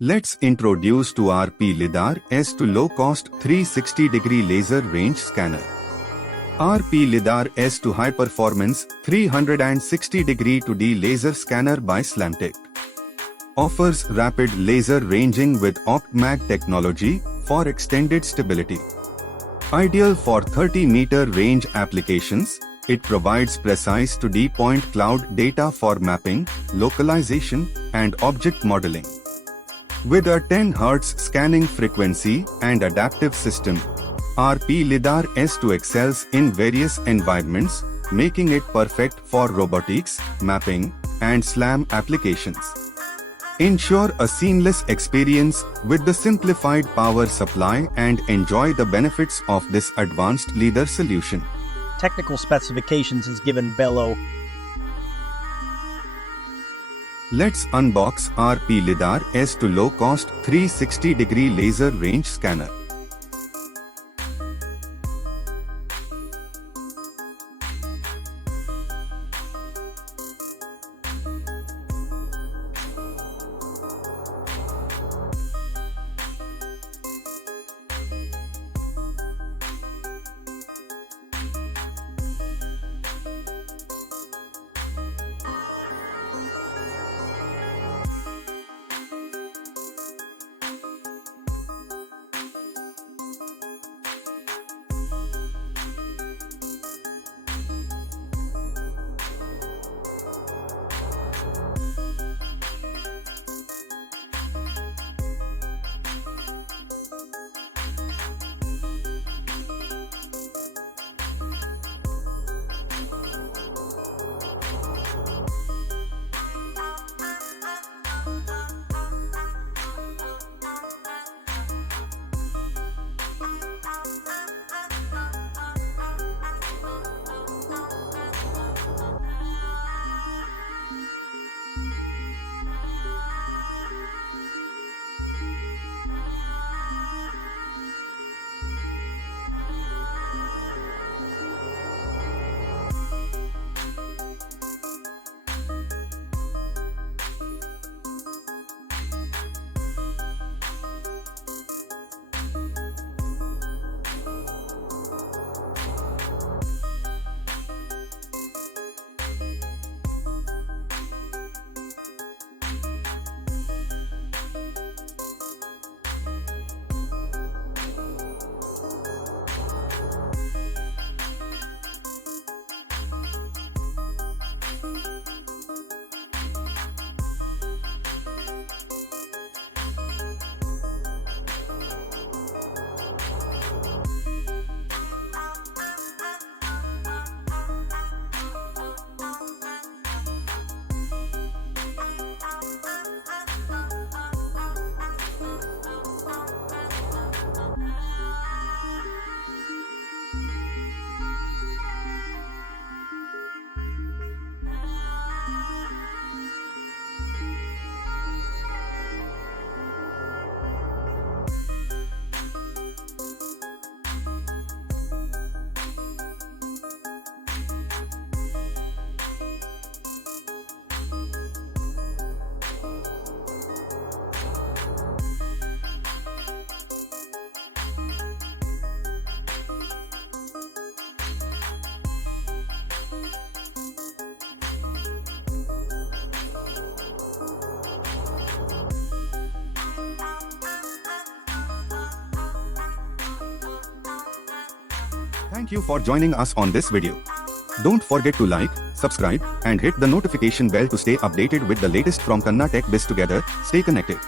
Let's introduce to RPLiDAR S2 low-cost 360-degree laser range scanner. RPLiDAR S2 high-performance 360-degree 2D laser scanner by Slamtech offers rapid laser ranging with OptMag technology for extended stability. Ideal for 30-meter range applications, it provides precise 2D point cloud data for mapping, localization, and object modeling. With a 10 Hz scanning frequency and adaptive system, RPLiDAR S2 excels in various environments, making it perfect for robotics, mapping, and SLAM applications. Ensure a seamless experience with the simplified power supply and enjoy the benefits of this advanced LiDAR solution. Technical specifications is given below. Let's unbox RPLiDAR S2 low-cost 360-degree laser range scanner. Thank you for joining us on this video. Don't forget to like, subscribe, and hit the notification bell to stay updated with the latest from Tanna TechBiz. Together, stay connected.